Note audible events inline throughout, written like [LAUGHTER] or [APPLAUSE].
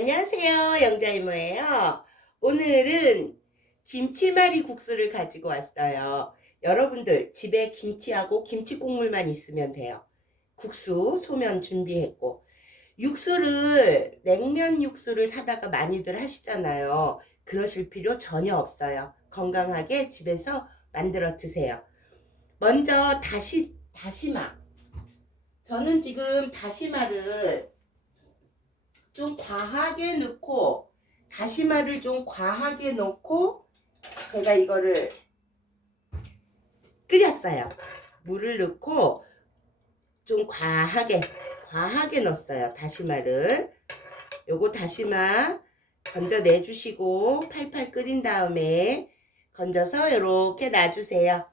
안녕하세요. 영자이모예요. 오늘은 김치말이 국수를 가지고 왔어요. 여러분들 집에 김치하고 김치 국물만 있으면 돼요. 국수 소면 준비했고 육수를 냉면 육수를 사다가 많이들 하시잖아요. 그러실 필요 전혀 없어요. 건강하게 집에서 만들어 드세요. 먼저 다시 다시마. 저는 지금 다시마를 좀 과하게 넣고 다시마를 좀 과하게 넣고 제가 이거를 끓였어요. 물을 넣고 좀 과하게 과하게 넣었어요. 다시마를. 요거 다시마 건져 내 주시고 팔팔 끓인 다음에 건져서 이렇게 놔주세요.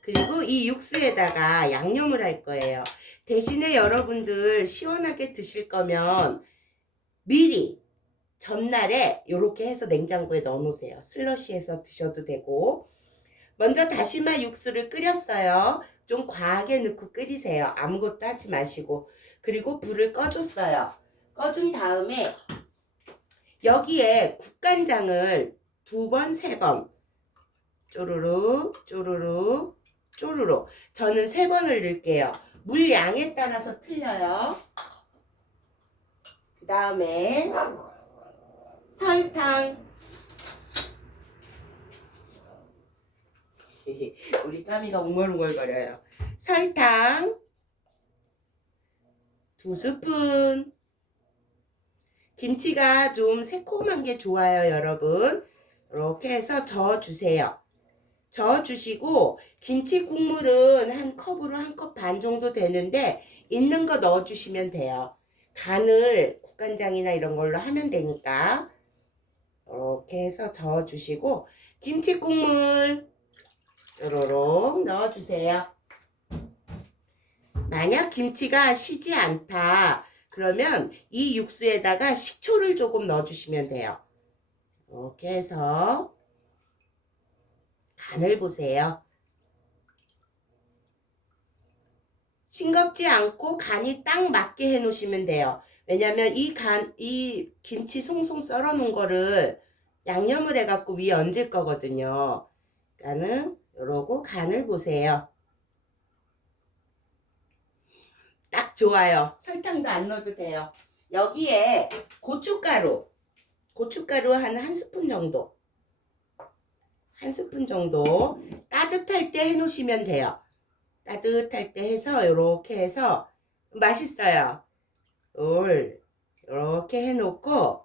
그리고 이 육수에다가 양념을 할 거예요. 대신에 여러분들 시원하게 드실 거면 미리 전날에 이렇게 해서 냉장고에 넣어 놓으세요. 슬러시해서 드셔도 되고 먼저 다시마 육수를 끓였어요. 좀 과하게 넣고 끓이세요. 아무것도 하지 마시고 그리고 불을 꺼줬어요. 꺼준 다음에 여기에 국간장을 두 번, 세 번 쪼르륵 쪼르륵 쪼르륵 저는 세 번을 넣을게요. 물 양에 따라서 틀려요. 그 다음에 설탕. [LAUGHS] 우리 까미가 웅얼웅얼거려요. 설탕 두 스푼. 김치가 좀 새콤한 게 좋아요, 여러분. 이렇게 해서 저어 주세요. 저어주시고 김치 국물은 한 컵으로 한 컵 반 정도 되는데 있는 거 넣어주시면 돼요. 간을 국간장이나 이런 걸로 하면 되니까 이렇게 해서 저어주시고 김치 국물 쪼로록 넣어주세요. 만약 김치가 쉬지 않다 그러면 이 육수에다가 식초를 조금 넣어주시면 돼요. 이렇게 해서 간을 보세요. 싱겁지 않고 간이 딱 맞게 해 놓으시면 돼요. 왜냐면 이 간, 이 김치 송송 썰어 놓은 거를 양념을 해갖고 위에 얹을 거거든요. 그러니까는 요러고 간을 보세요. 딱 좋아요. 설탕도 안 넣어도 돼요. 여기에 고춧가루, 고춧가루 한 한 스푼 정도. 한 스푼 정도 따뜻할 때 해놓으시면 돼요. 따뜻할 때 해서 이렇게 해서 맛있어요. 올 이렇게 해놓고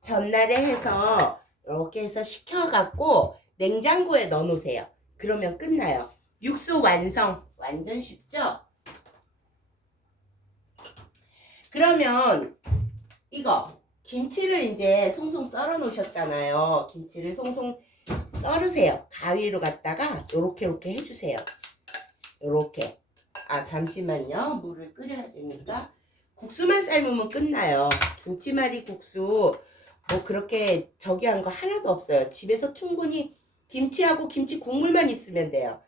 전날에 해서 이렇게 해서 식혀갖고 냉장고에 넣어놓으세요. 그러면 끝나요. 육수 완성 완전 쉽죠? 그러면 이거 김치를 이제 송송 썰어 놓으셨잖아요. 김치를 송송 썰으세요. 가위로 갖다가 요렇게 요렇게 해주세요. 요렇게. 아 잠시만요. 물을 끓여야 되니까 국수만 삶으면 끝나요. 김치말이 국수 뭐 그렇게 저기 한 거 하나도 없어요. 집에서 충분히 김치하고 김치 국물만 있으면 돼요.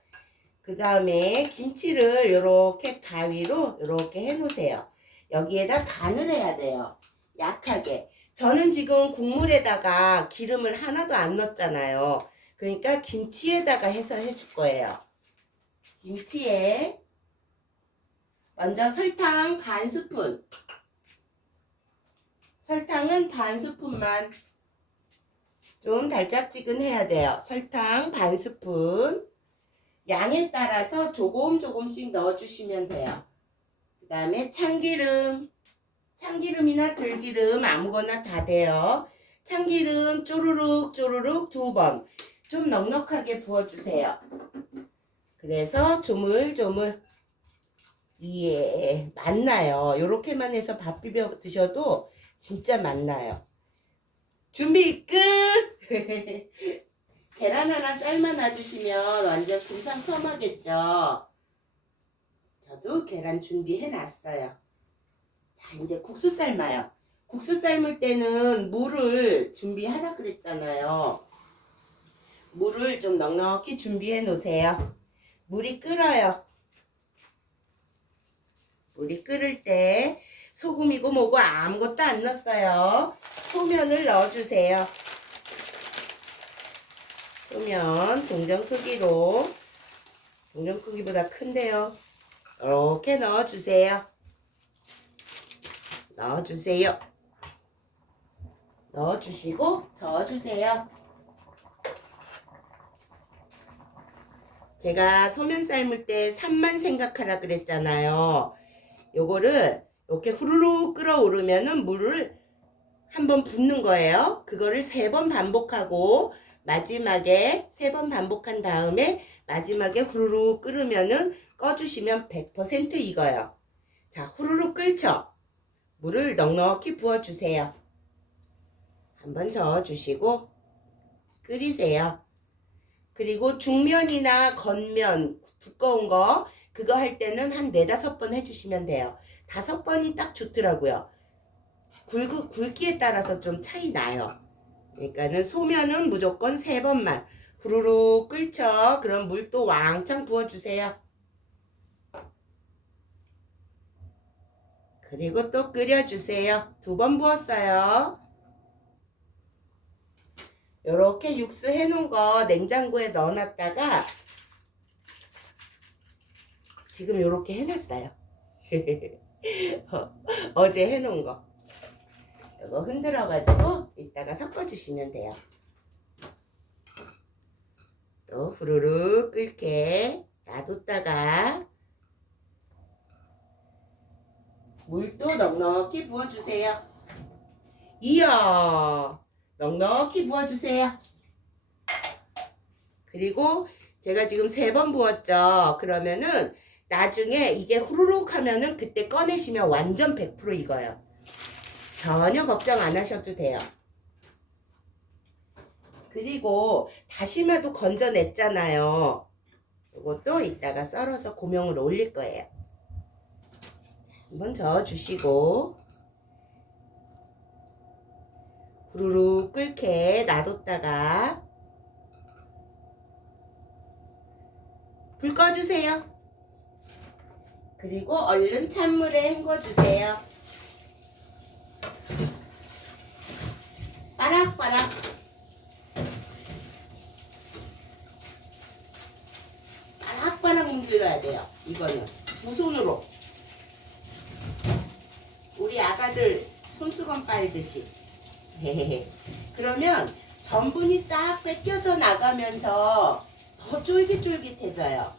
그 다음에 김치를 요렇게 가위로 요렇게 해 놓으세요. 여기에다 간을 해야 돼요. 약하게. 저는 지금 국물에다가 기름을 하나도 안 넣었잖아요. 그러니까 김치에다가 해서 해줄 거예요. 김치에 먼저 설탕 반 스푼. 설탕은 반 스푼만 좀 달짝지근해야 돼요. 설탕 반 스푼. 양에 따라서 조금 조금씩 넣어주시면 돼요. 그 다음에 참기름. 참기름이나 들기름 아무거나 다 돼요. 참기름 쪼르륵 쪼르륵 두 번. 좀 넉넉하게 부어주세요. 그래서 조물조물. 예, 맛나요. 요렇게만 해서 밥 비벼 드셔도 진짜 맛나요. 준비 끝! [LAUGHS] 계란 하나 삶아 놔주시면 완전 금상첨화겠죠? 저도 계란 준비해 놨어요. 자, 이제 국수 삶아요. 국수 삶을 때는 물을 준비하라 그랬잖아요. 물을 좀 넉넉히 준비해 놓으세요. 물이 끓어요. 물이 끓을 때 소금이고 뭐고 아무것도 안 넣었어요. 소면을 넣어주세요. 소면 동전 크기로 동전 크기보다 큰데요. 이렇게 넣어주세요. 넣어주세요. 넣어주시고 저어주세요. 제가 소면 삶을 때 3만 생각하라 그랬잖아요. 요거를 이렇게 후루룩 끓어오르면은 물을 한 번 붓는 거예요. 그거를 세 번 반복하고 마지막에 세 번 반복한 다음에 마지막에 후루룩 끓으면은 꺼주시면 100% 익어요. 자, 후루룩 끓죠? 물을 넉넉히 부어주세요. 한번 저어주시고 끓이세요. 그리고 중면이나 겉면 두꺼운 거 그거 할 때는 한 네다섯 번 해주시면 돼요. 다섯 번이 딱 좋더라고요. 굵, 굵기에 따라서 좀 차이 나요. 그러니까는 소면은 무조건 세 번만 후루룩 끓죠. 그럼 물도 왕창 부어주세요. 그리고 또 끓여주세요. 두 번 부었어요. 요렇게 육수 해놓은 거 냉장고에 넣어놨다가 지금 요렇게 해놨어요. [LAUGHS] 어, 어제 해놓은 거. 이거 흔들어가지고 이따가 섞어주시면 돼요. 또 후루룩 끓게 놔뒀다가 물도 넉넉히 부어주세요. 이어 넉넉히 부어주세요. 그리고 제가 지금 세 번 부었죠. 그러면은 나중에 이게 후루룩 하면은 그때 꺼내시면 완전 100% 익어요. 전혀 걱정 안 하셔도 돼요. 그리고 다시마도 건져냈잖아요. 이것도 이따가 썰어서 고명으로 올릴 거예요. 한번 저어주시고 후루룩 끓게 놔뒀다가 불 꺼주세요. 그리고 얼른 찬물에 헹궈주세요. 빠락빠락 빠락빠락 문질러야 돼요. 이거는 두 손으로 우리 아가들 손 수건 빨듯이. 그러면 전분이 싹 뺏겨져 나가면서 더 쫄깃쫄깃해져요.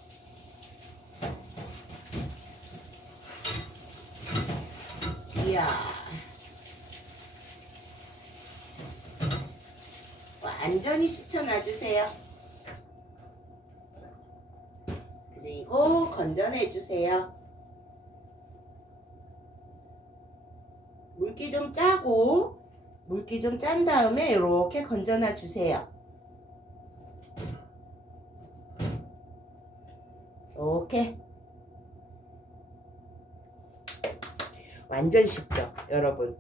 이야. 완전히 씻어놔주세요. 그리고 건져내주세요. 물기 좀 짜고 물기 좀 짠 다음에 이렇게 건져놔 주세요. 이렇게 완전 쉽죠, 여러분.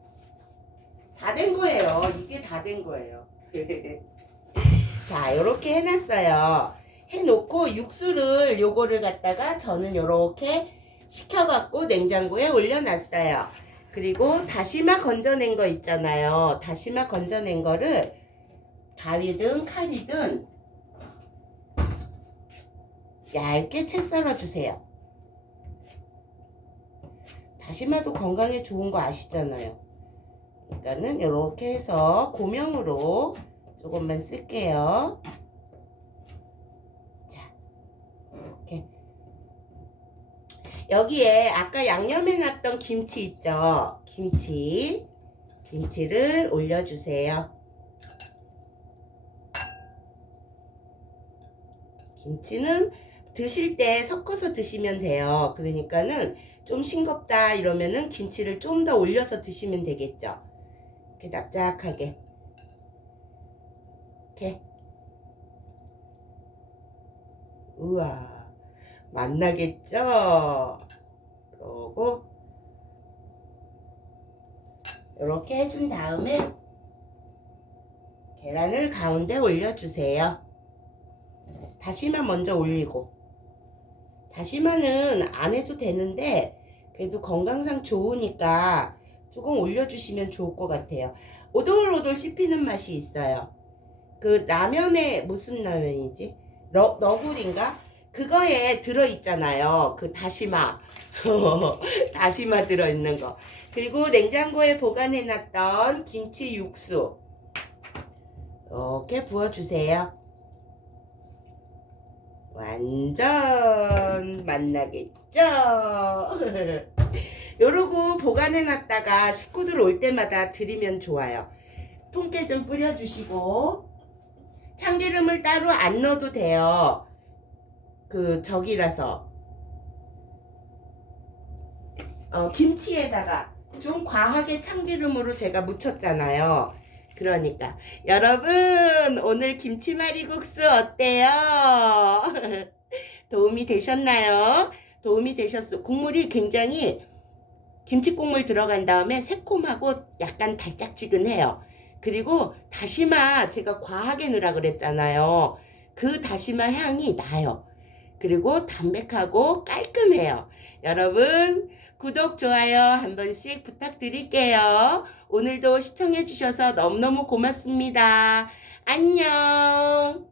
다 된 거예요. 이게 다 된 거예요. [LAUGHS] 자, 이렇게 해놨어요. 해놓고 육수를 요거를 갖다가 저는 이렇게 식혀갖고 냉장고에 올려놨어요. 그리고 다시마 건져낸 거 있잖아요. 다시마 건져낸 거를 가위든 칼이든 얇게 채 썰어 주세요. 다시마도 건강에 좋은 거 아시잖아요. 그러니까는 이렇게 해서 고명으로 조금만 쓸게요. 자, 이렇게 여기에 아까 양념해 놨던 김치 있죠? 김치. 김치를 올려주세요. 김치는 드실 때 섞어서 드시면 돼요. 그러니까는 좀 싱겁다 이러면은 김치를 좀 더 올려서 드시면 되겠죠. 이렇게 납작하게. 이렇게. 우와. 만나겠죠? 그러고 이렇게 해준 다음에 계란을 가운데 올려주세요. 다시마 먼저 올리고 다시마는 안 해도 되는데 그래도 건강상 좋으니까 조금 올려주시면 좋을 것 같아요. 오돌오돌 씹히는 맛이 있어요. 그 라면에 무슨 라면이지? 너, 너구리인가? 그거에 들어있잖아요. 그 다시마. [LAUGHS] 다시마 들어있는 거. 그리고 냉장고에 보관해놨던 김치 육수. 이렇게 부어주세요. 완전 맛나겠죠? [LAUGHS] 요러고 보관해놨다가 식구들 올 때마다 드리면 좋아요. 통깨 좀 뿌려주시고 참기름을 따로 안 넣어도 돼요. 그 저기라서 어, 김치에다가 좀 과하게 참기름으로 제가 묻혔잖아요. 그러니까 여러분 오늘 김치말이국수 어때요? [LAUGHS] 도움이 되셨나요? 도움이 되셨어. 국물이 굉장히 김치 국물 들어간 다음에 새콤하고 약간 달짝지근해요. 그리고 다시마 제가 과하게 넣으라 그랬잖아요. 그 다시마 향이 나요. 그리고 담백하고 깔끔해요. 여러분 구독, 좋아요 한 번씩 부탁드릴게요. 오늘도 시청해주셔서 너무너무 고맙습니다. 안녕.